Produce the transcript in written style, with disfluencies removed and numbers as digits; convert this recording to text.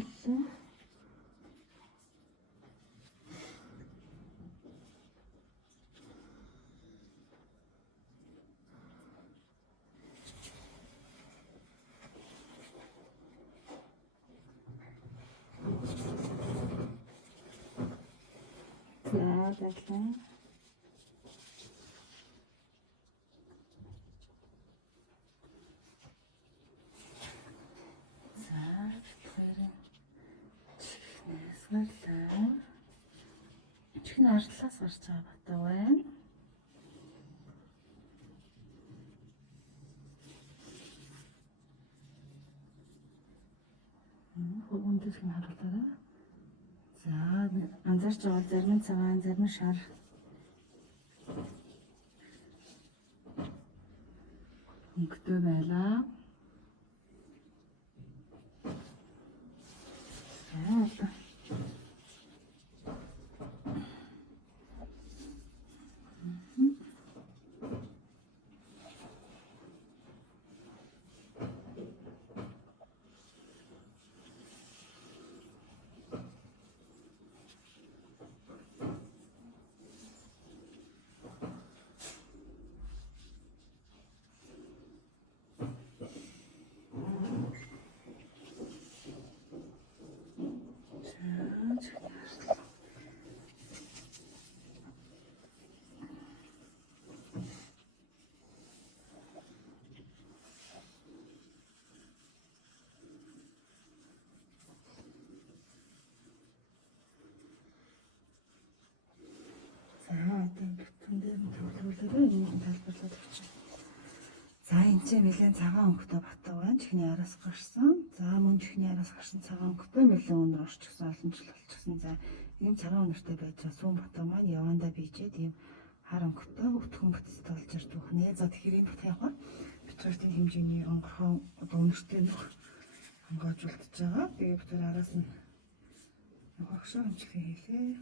хэллээ. Дадлаа. Чихний ардлаас гарч байгаа батаа байна. Хөвгөндөс нь харуулаарай. За анзаарч байгаа зарим нь цагаан, зарим нь шар. Өнгөтэй байлаа. За За энэ чинь нэлээд цагаан өнгөтэй батаа байна. Чихний араас гарсан. За мөн чихний араас гарсан цагаан өнгөтэй нэлээд өнөр орчихсон, олон жил болчихсон. За ийм цагаан өнөртэй байж байгаа сүүн батаа маань явандаа бийжээд ийм хар өнгөтэй өтгөн бүтцтэй болж ирж байна. За тэгэхээр энэ батаа яг битүүртийн хэмжээний онгорхон өнөртэй нөх хангажуулж байгаа. Тэгээд битүүр араас нь огшоо хэмжлэг хийлээ.